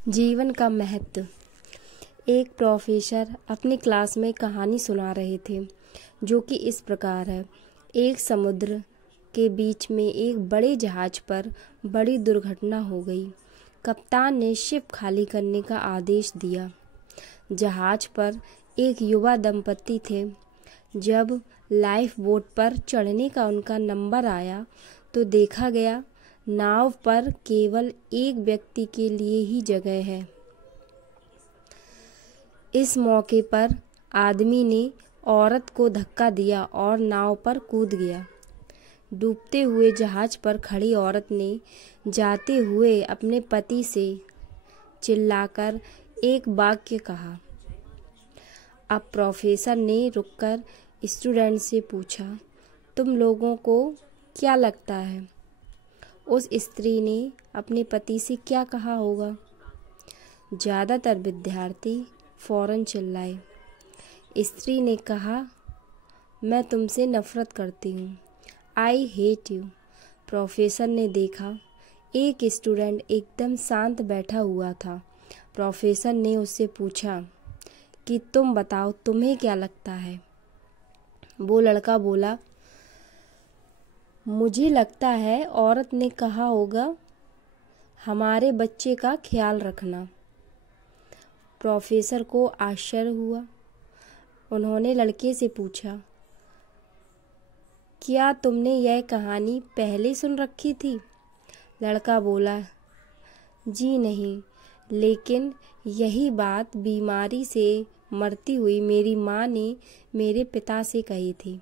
जीवन का महत्व। एक प्रोफेसर अपनी क्लास में कहानी सुना रहे थे जो कि इस प्रकार है। एक समुद्र के बीच में एक बड़े जहाज पर बड़ी दुर्घटना हो गई। कप्तान ने शिप खाली करने का आदेश दिया। जहाज पर एक युवा दंपति थे। जब लाइफ बोट पर चढ़ने का उनका नंबर आया तो देखा गया नाव पर केवल एक व्यक्ति के लिए ही जगह है। इस मौके पर आदमी ने औरत को धक्का दिया और नाव पर कूद गया। डूबते हुए जहाज पर खड़ी औरत ने जाते हुए अपने पति से चिल्लाकर एक वाक्य कहा। अब प्रोफेसर ने रुककर स्टूडेंट से पूछा, तुम लोगों को क्या लगता है उस स्त्री ने अपने पति से क्या कहा होगा? ज़्यादातर विद्यार्थी फौरन चिल्लाए। स्त्री ने कहा, मैं तुमसे नफरत करती हूँ। I hate you. प्रोफेसर ने देखा एक स्टूडेंट एकदम शांत बैठा हुआ था। प्रोफेसर ने उससे पूछा कि तुम बताओ तुम्हें क्या लगता है? वो लड़का बोला, मुझे लगता है औरत ने कहा होगा हमारे बच्चे का ख्याल रखना। प्रोफेसर को आश्चर्य हुआ। उन्होंने लड़के से पूछा, क्या तुमने यह कहानी पहले सुन रखी थी? लड़का बोला, जी नहीं, लेकिन यही बात बीमारी से मरती हुई मेरी माँ ने मेरे पिता से कही थी।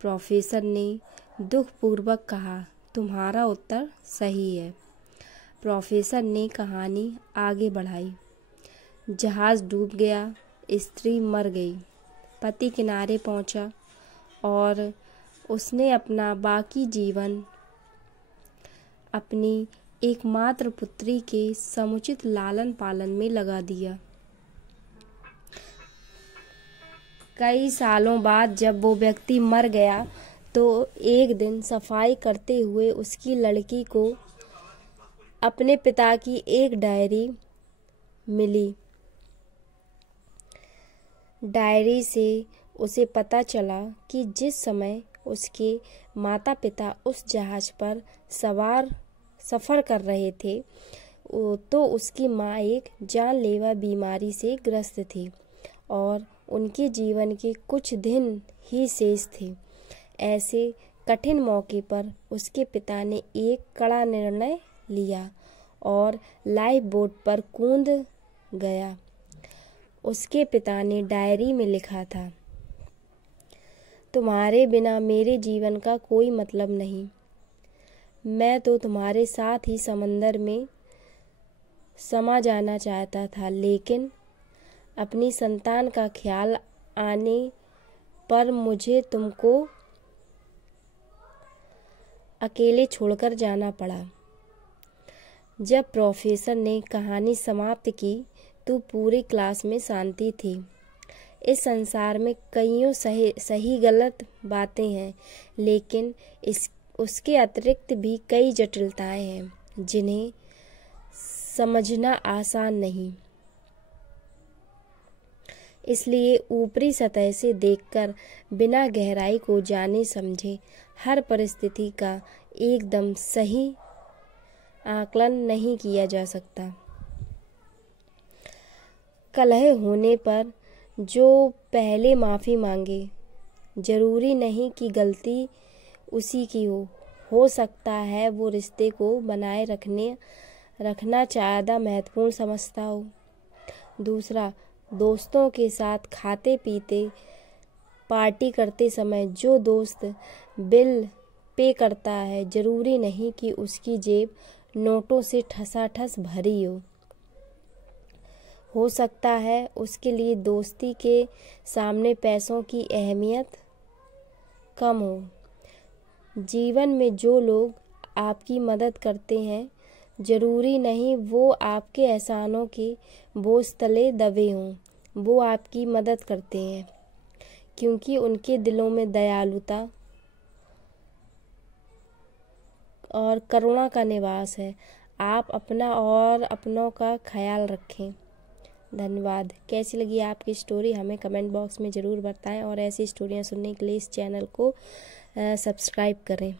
प्रोफेसर ने दुखपूर्वक कहा, तुम्हारा उत्तर सही है। प्रोफेसर ने कहानी आगे बढ़ाई। जहाज डूब गया, स्त्री मर गई, पति किनारे पहुंचा और उसने अपना बाकी जीवन अपनी एकमात्र पुत्री के समुचित लालन पालन में लगा दिया। कई सालों बाद जब वो व्यक्ति मर गया तो एक दिन सफाई करते हुए उसकी लड़की को अपने पिता की एक डायरी मिली। डायरी से उसे पता चला कि जिस समय उसके माता पिता उस जहाज पर सफ़र कर रहे थे तो उसकी माँ एक जानलेवा बीमारी से ग्रस्त थी और उनके जीवन के कुछ दिन ही शेष थे। ऐसे कठिन मौके पर उसके पिता ने एक कड़ा निर्णय लिया और लाइफ बोट पर कूद गया। उसके पिता ने डायरी में लिखा था, तुम्हारे बिना मेरे जीवन का कोई मतलब नहीं। मैं तो तुम्हारे साथ ही समंदर में समा जाना चाहता था, लेकिन अपनी संतान का ख्याल आने पर मुझे तुमको अकेले छोड़कर जाना पड़ा। जब प्रोफेसर ने कहानी समाप्त की तो पूरी क्लास में शांति थी। इस संसार में कईयों सही गलत बातें हैं, लेकिन उसके अतिरिक्त भी कई जटिलताएं हैं जिन्हें समझना आसान नहीं। इसलिए ऊपरी सतह से देखकर बिना गहराई को जाने समझे हर परिस्थिति का एकदम सही आकलन नहीं किया जा सकता। कलह होने पर जो पहले माफ़ी मांगे, जरूरी नहीं कि गलती उसी की हो सकता है वो रिश्ते को बनाए रखना ज़्यादा महत्वपूर्ण समझता हो। दूसरा, दोस्तों के साथ खाते पीते पार्टी करते समय जो दोस्त बिल पे करता है, जरूरी नहीं कि उसकी जेब नोटों से ठसाठस भरी हो सकता है उसके लिए दोस्ती के सामने पैसों की अहमियत कम हो। जीवन में जो लोग आपकी मदद करते हैं, जरूरी नहीं वो आपके एहसानों के बोझ तले दबे हों। वो आपकी मदद करते हैं क्योंकि उनके दिलों में दयालुता और करुणा का निवास है। आप अपना और अपनों का ख्याल रखें। धन्यवाद। कैसी लगी आपकी स्टोरी हमें कमेंट बॉक्स में ज़रूर बताएं और ऐसी स्टोरियाँ सुनने के लिए इस चैनल को सब्सक्राइब करें।